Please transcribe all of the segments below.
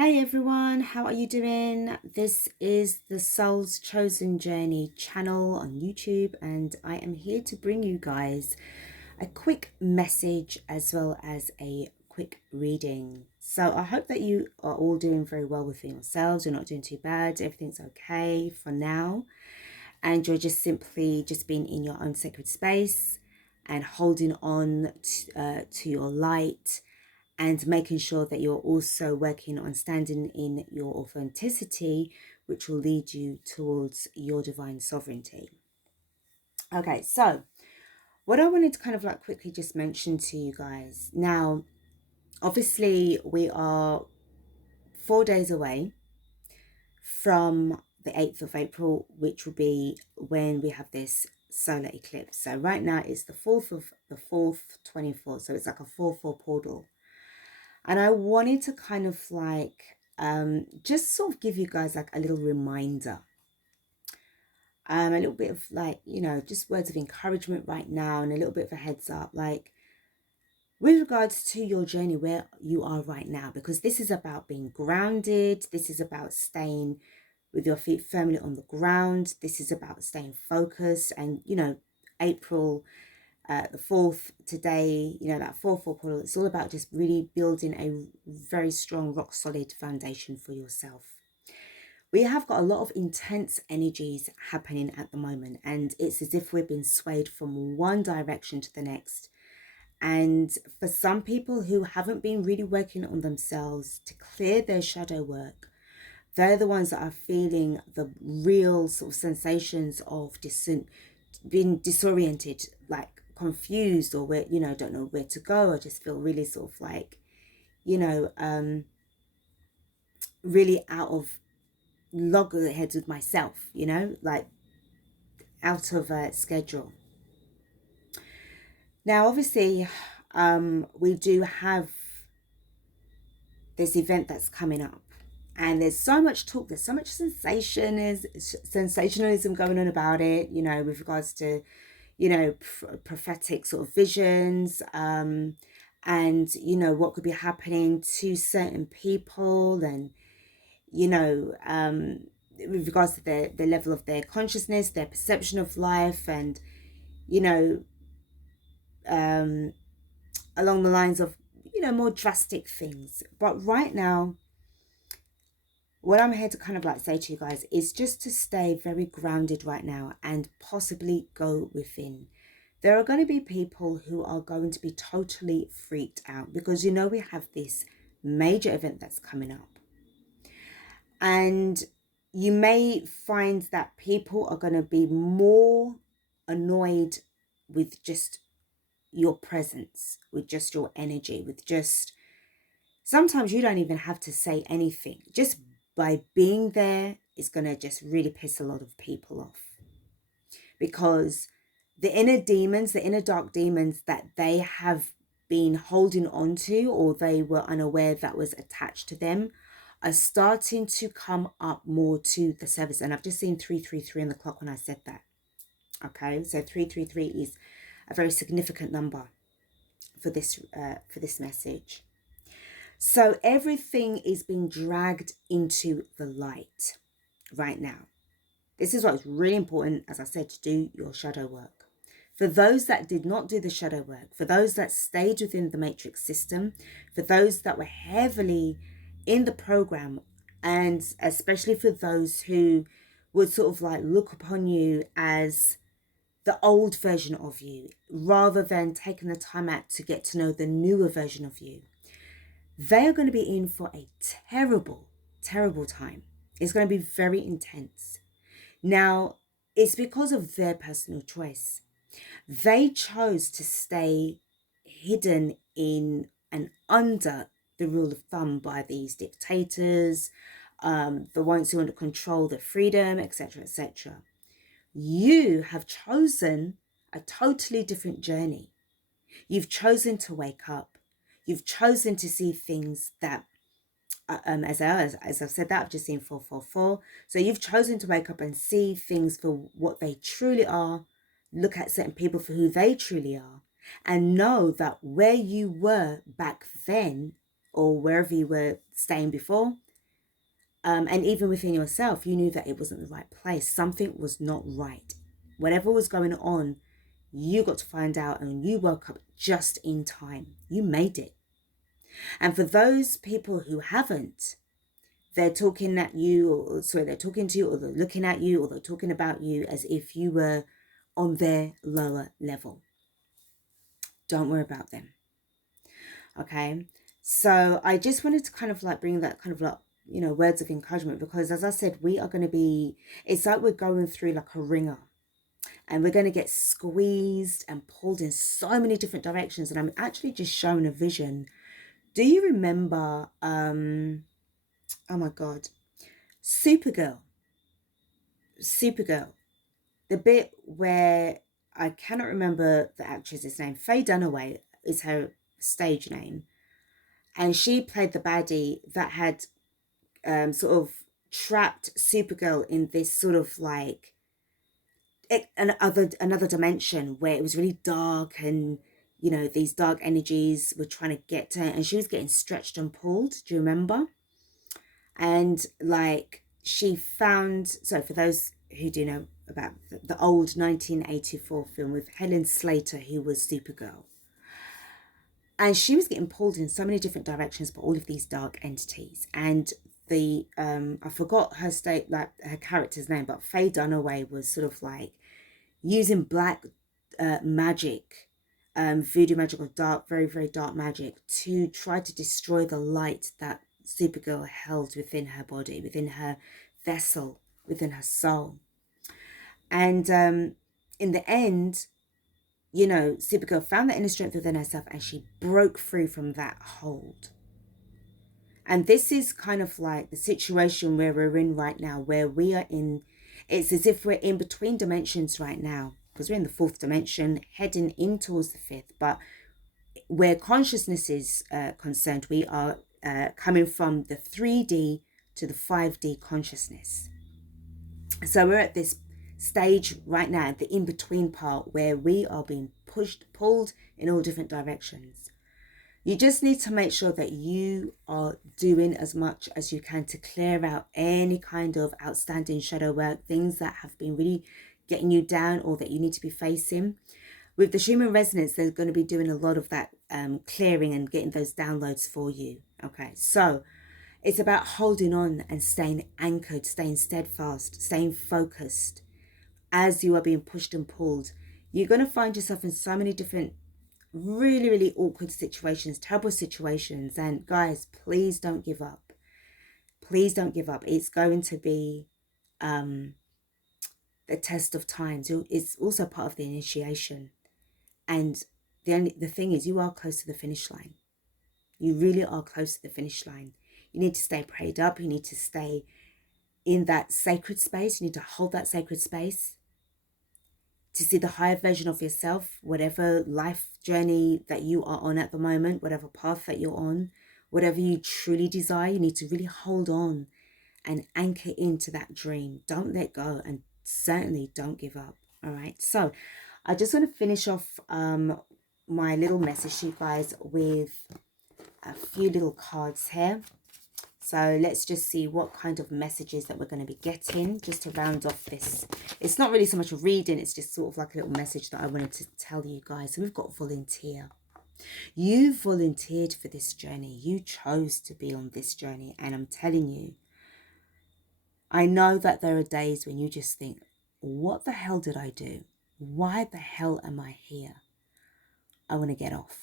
Hey everyone, how are you doing? This is the Soul's Chosen Journey channel on YouTube, and I am here to bring you guys a quick message as well as a quick reading. So I hope that you are all doing very well within yourselves. You're not doing too bad. Everything's okay for now. And you're just simply just being in your own sacred space and holding on to your light and making sure that you're also working on standing in your authenticity, which will lead you towards your divine sovereignty. Okay, so what I wanted to kind of like quickly just mention to you guys now, obviously we are 4 days away from the 8th of April, which will be when we have this solar eclipse. So right now it's the 4th of the 4th, 24th. So it's like a 4-4 portal. And I wanted to kind of like just sort of give you guys like a little reminder, a little bit of like, just words of encouragement right now, and a little bit of a heads up, like with regards to your journey where you are right now, because this is about being grounded. This is about staying with your feet firmly on the ground. This is about staying focused. And, April the 4th today, that 4-4 portal, it's all about just really building a very strong, rock solid foundation for yourself. We have got a lot of intense energies happening at the moment, and it's as if we've been swayed from one direction to the next. And for some people who haven't been really working on themselves to clear their shadow work, they're the ones that are feeling the real sort of sensations of being disoriented, like confused, or where, don't know where to go. I just feel really sort of like, really out of loggerheads with myself, like out of schedule. Now, obviously, we do have this event that's coming up, and there's so much talk, there's so much sensationalism going on about it, with regards to, prophetic sort of visions, and, what could be happening to certain people, and, with regards to the level of their consciousness, their perception of life, and, along the lines of, more drastic things. But right now, what I'm here to kind of like say to you guys is just to stay very grounded right now and possibly go within. There are going to be people who are going to be totally freaked out because, we have this major event that's coming up. And you may find that people are going to be more annoyed with just your presence, with just your energy, with just, sometimes you don't even have to say anything. Just by being there is going to just really piss a lot of people off. Because the inner demons, the inner dark demons that they have been holding on to, or they were unaware that was attached to them, are starting to come up more to the surface. And I've just seen 333 on the clock when I said that. Okay, so 333 is a very significant number for this message. So everything is being dragged into the light right now. This is why it's really important, as I said, to do your shadow work. For those that did not do the shadow work, for those that stayed within the matrix system, for those that were heavily in the program, and especially for those who would sort of like look upon you as the old version of you, rather than taking the time out to get to know the newer version of you, they are going to be in for a terrible, terrible time. It's going to be very intense. Now, it's because of their personal choice. They chose to stay hidden in and under the rule of thumb by these dictators, the ones who want to control their freedom, etc., etc. You have chosen a totally different journey. You've chosen to wake up. You've chosen to see things that, as I've said that, I've just seen 444. So you've chosen to wake up and see things for what they truly are, look at certain people for who they truly are, and know that where you were back then, or wherever you were staying before, And even within yourself, you knew that it wasn't the right place. Something was not right. Whatever was going on, you got to find out, and you woke up just in time. You made it. And for those people who haven't, they're talking at you, or sorry, they're talking to you, or they're looking at you, or they're talking about you as if you were on their lower level. Don't worry about them. Okay. So I just wanted to kind of like bring that kind of like, you know, words of encouragement, because as I said, we are going to be, it's like we're going through like a ringer, and we're going to get squeezed and pulled in so many different directions. And I'm actually just shown a vision. Do you remember, oh my God, Supergirl, the bit where, I cannot remember the actress's name, Faye Dunaway is her stage name, and she played the baddie that had sort of trapped Supergirl in this sort of like another dimension where it was really dark, and you know, these dark energies were trying to get to her, and she was getting stretched and pulled. Do you remember? And like she found, so for those who do know about the old 1984 film with Helen Slater, who was Supergirl, and she was getting pulled in so many different directions by all of these dark entities. And the I forgot her state, like her character's name, but Faye Dunaway was sort of like using black magic, voodoo magic, or dark, very, very dark magic, to try to destroy the light that Supergirl held within her body, within her vessel, within her soul. And in the end, you know, Supergirl found that inner strength within herself, and she broke free from that hold. And this is kind of like the situation where we're in right now, where we are in, it's as if we're in between dimensions right now, because we're in the fourth dimension, heading in towards the fifth. But where consciousness is concerned, we are coming from the 3D to the 5D consciousness. So we're at this stage right now, the in-between part, where we are being pushed, pulled in all different directions. You just need to make sure that you are doing as much as you can to clear out any kind of outstanding shadow work, things that have been really getting you down, or that you need to be facing. With the Schumann resonance, they're going to be doing a lot of that clearing and getting those downloads for you. Okay, so it's about holding on and staying anchored, staying steadfast, staying focused. As you are being pushed and pulled, you're going to find yourself in so many different really, really awkward situations, terrible situations. And guys, please don't give up. Please don't give up. It's going to be the test of times. It's also part of the initiation. And the thing is, you are close to the finish line. You really are close to the finish line. You need to stay prayed up. You need to stay in that sacred space. You need to hold that sacred space to see the higher version of yourself, whatever life journey that you are on at the moment, whatever path that you're on, whatever you truly desire. You need to really hold on and anchor into that dream. Don't let go, and certainly don't give up. All right. So I just want to finish off my little message to you guys with a few little cards here. So let's just see what kind of messages that we're going to be getting, just to round off this. It's not really so much a reading, it's just sort of like a little message that I wanted to tell you guys. So we've got volunteer. You volunteered for this journey. You chose to be on this journey. And I'm telling you, I know that there are days when you just think, what the hell did I do? Why the hell am I here? I want to get off.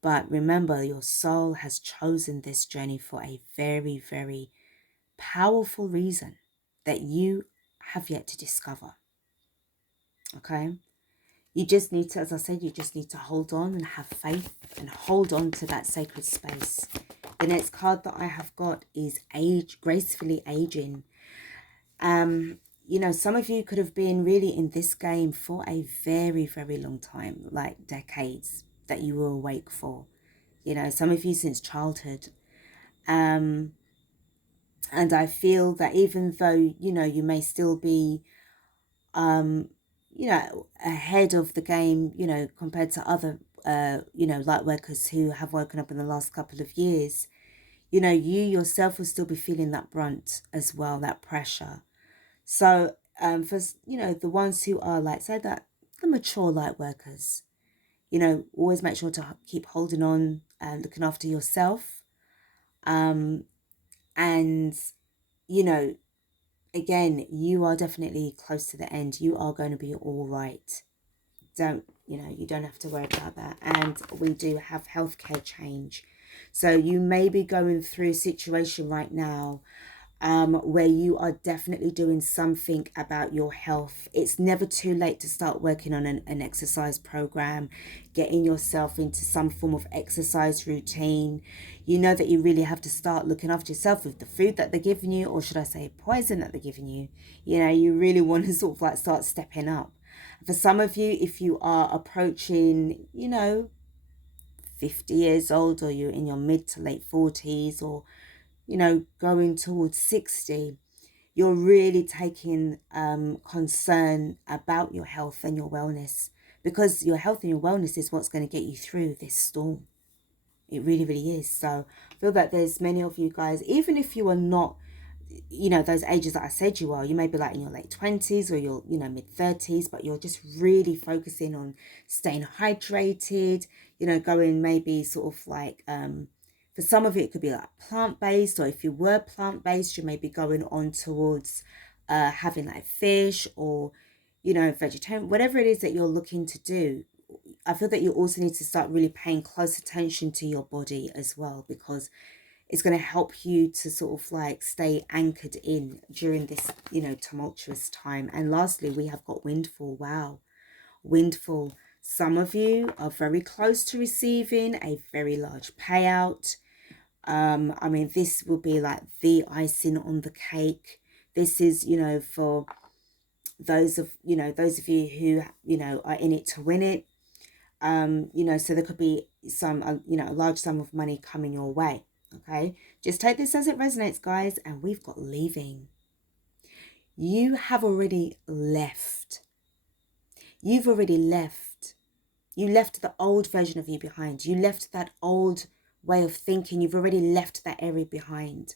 But remember, your soul has chosen this journey for a very, very powerful reason that you have yet to discover. Okay? You just need to, as I said, you just need to hold on and have faith and hold on to that sacred space. The next card that I have got is age, gracefully aging. You know, some of you could have been really in this game for a very, very long time, like decades that you were awake for. You know, some of you since childhood. And I feel that even though, you know, you may still be, you know, ahead of the game, you know, compared to other, you know, light workers who have woken up in the last couple of years, you know, you yourself will still be feeling that brunt as well, that pressure. So for, you know, the ones who are like, say that the mature light workers, you know, always make sure to keep holding on and looking after yourself. And, you know, again, you are definitely close to the end. You are going to be all right. Don't, you know, you don't have to worry about that. And we do have healthcare change. So you may be going through a situation right now where you are definitely doing something about your health. It's never too late to start working on an exercise program, getting yourself into some form of exercise routine. You know that you really have to start looking after yourself with the food that they're giving you, or should I say poison that they're giving you. You know, you really want to sort of like start stepping up. For some of you, if you are approaching, you know, 50 years old, or you're in your mid to late 40s, or, you know, going towards 60, you're really taking concern about your health and your wellness, because your health and your wellness is what's going to get you through this storm. It really, really is. So I feel that there's many of you guys, even if you are not, you know, those ages that I said you are, you may be like in your late 20s or your, you know, mid 30s, but you're just really focusing on staying hydrated, you know, going maybe sort of like, for some of it could be like plant-based, or if you were plant-based, you may be going on towards having like fish, or, you know, vegetarian, whatever it is that you're looking to do. I feel that you also need to start really paying close attention to your body as well, because it's going to help you to sort of like stay anchored in during this, you know, tumultuous time. And lastly, we have got windfall. Wow, windfall. Some of you are very close to receiving a very large payout. I mean, this will be like the icing on the cake. This is, you know, for those of, you know, those of you who, you know, are in it to win it. You know, so there could be some, you know, a large sum of money coming your way. Okay, just take this as it resonates, guys. And we've got leaving. You have already left. You've already left. You left the old version of you behind. You left that old way of thinking. You've already left that area behind.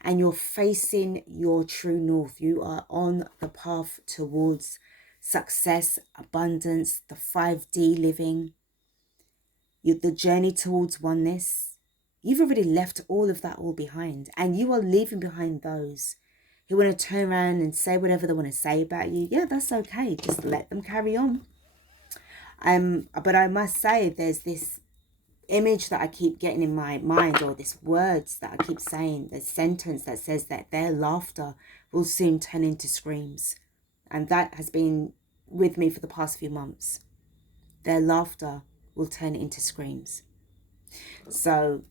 And you're facing your true north. You are on the path towards success, abundance, the 5D living, the journey towards oneness. You've already left all of that all behind. And you are leaving behind those who want to turn around and say whatever they want to say about you. Yeah, that's okay. Just let them carry on. But I must say, there's this image that I keep getting in my mind, or this words that I keep saying, this sentence that says that their laughter will soon turn into screams. And that has been with me for the past few months. Their laughter will turn into screams. So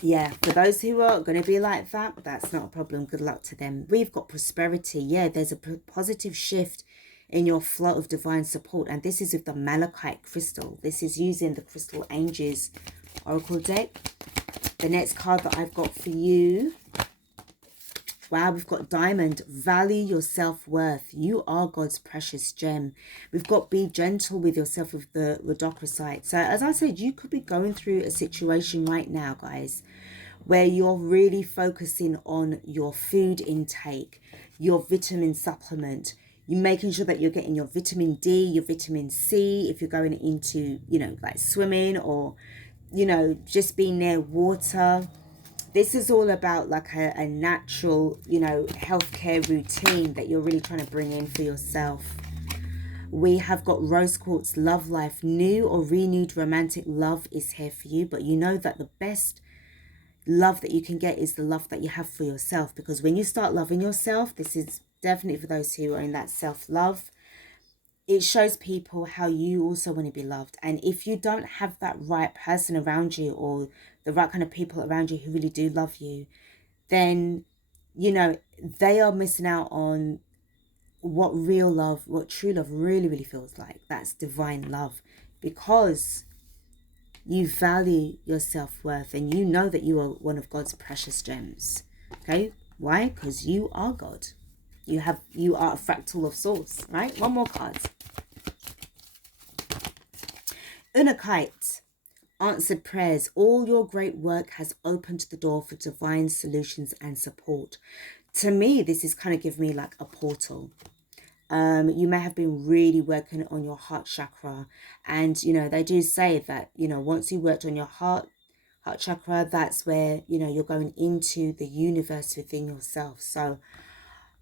yeah, for those who are going to be like that, that's not a problem. Good luck to them. We've got prosperity. Yeah, there's a positive shift in your flow of divine support. And this is with the malachite crystal. This is using the Crystal Angels Oracle deck. The next card that I've got for you. Wow, we've got diamond. Value your self-worth. You are God's precious gem. We've got be gentle with yourself with the rhodochrosite. So as I said, you could be going through a situation right now, guys, where you're really focusing on your food intake, your vitamin supplement. You're making sure that you're getting your vitamin D, your vitamin C, if you're going into, you know, like swimming, or, you know, just being near water. This is all about like a natural, you know, healthcare routine that you're really trying to bring in for yourself. We have got rose quartz love life. New or renewed romantic love is here for you. But you know that the best love that you can get is the love that you have for yourself. Because when you start loving yourself, this is definitely for those who are in that self-love, it shows people how you also want to be loved. And if you don't have that right person around you, or the right kind of people around you who really do love you, then, you know, they are missing out on what real love, what true love really, really feels like. That's divine love, because you value your self-worth and you know that you are one of God's precious gems. Okay, why? Because you are God. You are a fractal of source, right? One more card. Unakite. answered prayers. All your great work has opened the door for divine solutions and support. To me, this is kind of giving me like a portal. You may have been really working on your heart chakra, and you know, they do say that, you know, once you worked on your heart chakra, that's where, you know, you're going into the universe within yourself. So,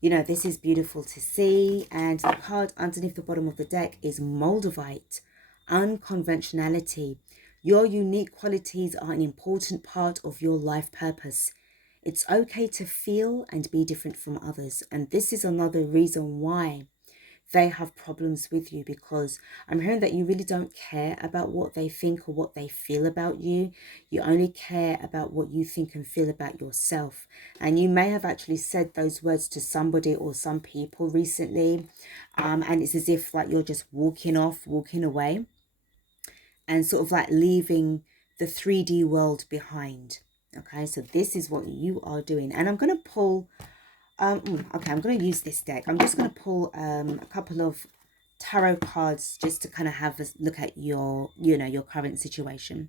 you know, this is beautiful to see. And the card underneath the bottom of the deck is Moldavite, unconventionality. Your unique qualities are an important part of your life purpose. It's okay to feel and be different from others. And this is another reason why they have problems with you, because I'm hearing that you really don't care about what they think or what they feel about you. You only care about what you think and feel about yourself. And you may have actually said those words to somebody or some people recently. And it's as if like you're just walking away, and sort of like leaving the 3D world behind. Okay, so this is what you are doing. And I'm going to pull okay, I'm going to use this deck. I'm just going to pull a couple of tarot cards just to kind of have a look at your, you know, your current situation.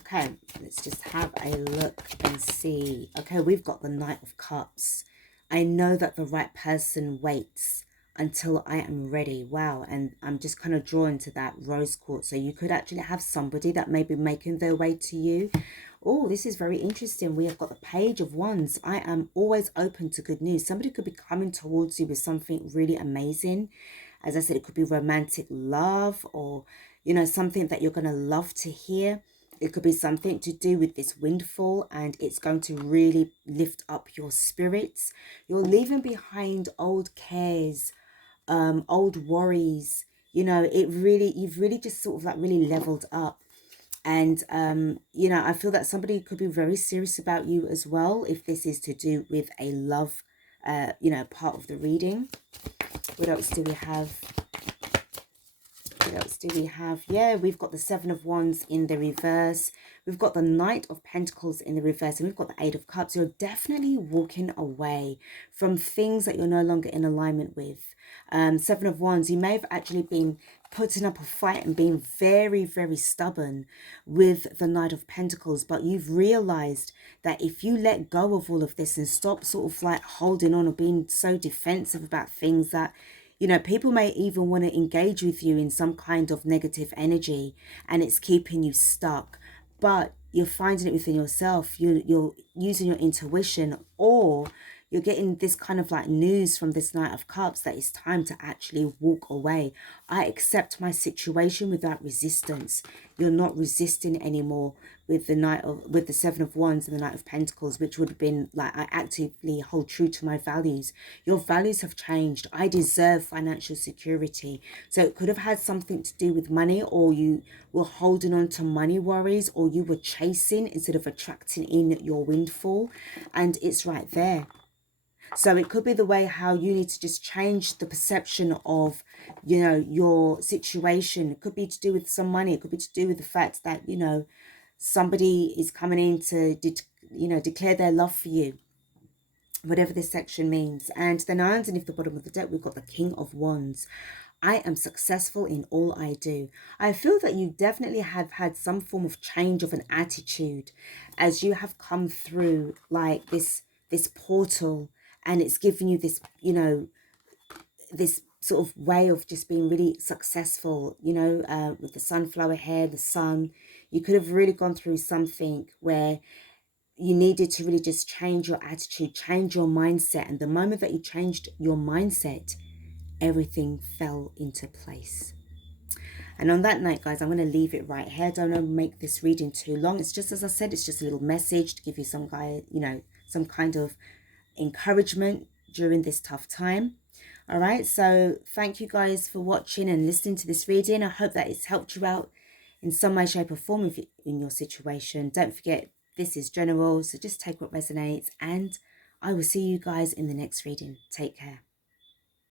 Okay, let's just have a look and see. Okay, we've got the Knight of Cups. I know that the right person waits until I am ready. Wow, and I'm just kind of drawn to that rose quartz. So you could actually have somebody that may be making their way to you. Oh, this is very interesting. We have got the Page of Wands. I am always open to good news. Somebody could be coming towards you with something really amazing. As I said, it could be romantic love, or, you know, something that you're going to love to hear. It could be something to do with this windfall, and it's going to really lift up your spirits. You're leaving behind old cares, old worries. You know, you've really just sort of like really leveled up. And, you know, I feel that somebody could be very serious about you as well, if this is to do with a love, you know, part of the reading. What else do we have? What else do we have? Yeah, we've got the Seven of Wands in the reverse. We've got the Knight of Pentacles in the reverse. And we've got the Eight of Cups. You're definitely walking away from things that you're no longer in alignment with. Seven of Wands, you may have actually been putting up a fight and being very, very stubborn with the Knight of Pentacles. But you've realized that if you let go of all of this and stop sort of like holding on or being so defensive about things that, you know, people may even want to engage with you in some kind of negative energy, and it's keeping you stuck. But you're finding it within yourself. You're using your intuition, or you're getting this kind of like news from this Knight of Cups that it's time to actually walk away. I accept my situation without resistance. You're not resisting anymore with the Seven of Wands and the Knight of Pentacles, which would have been like, I actively hold true to my values. Your values have changed. I deserve financial security. So it could have had something to do with money, or you were holding on to money worries, or you were chasing instead of attracting in your windfall. And it's right there. So it could be the way how you need to just change the perception of, you know, your situation. It could be to do with some money. It could be to do with the fact that, you know, somebody is coming in to, you know, declare their love for you, whatever this section means. And then underneath the bottom of the deck, we've got the King of Wands. I am successful in all I do. I feel that you definitely have had some form of change of an attitude as you have come through like this portal, and it's given you this, you know, this sort of way of just being really successful, you know, with the sunflower hair, the sun. You could have really gone through something where you needed to really just change your attitude, change your mindset. And the moment that you changed your mindset, everything fell into place. And on that note, guys, I'm going to leave it right here. Don't want to make this reading too long. It's just, as I said, it's just a little message to give you some you know, some kind of encouragement during this tough time. All right, so thank you guys for watching and listening to this reading. I hope that it's helped you out in some way, shape or form in your situation. Don't forget, this is general, so just take what resonates, and I will see you guys in the next reading. Take care.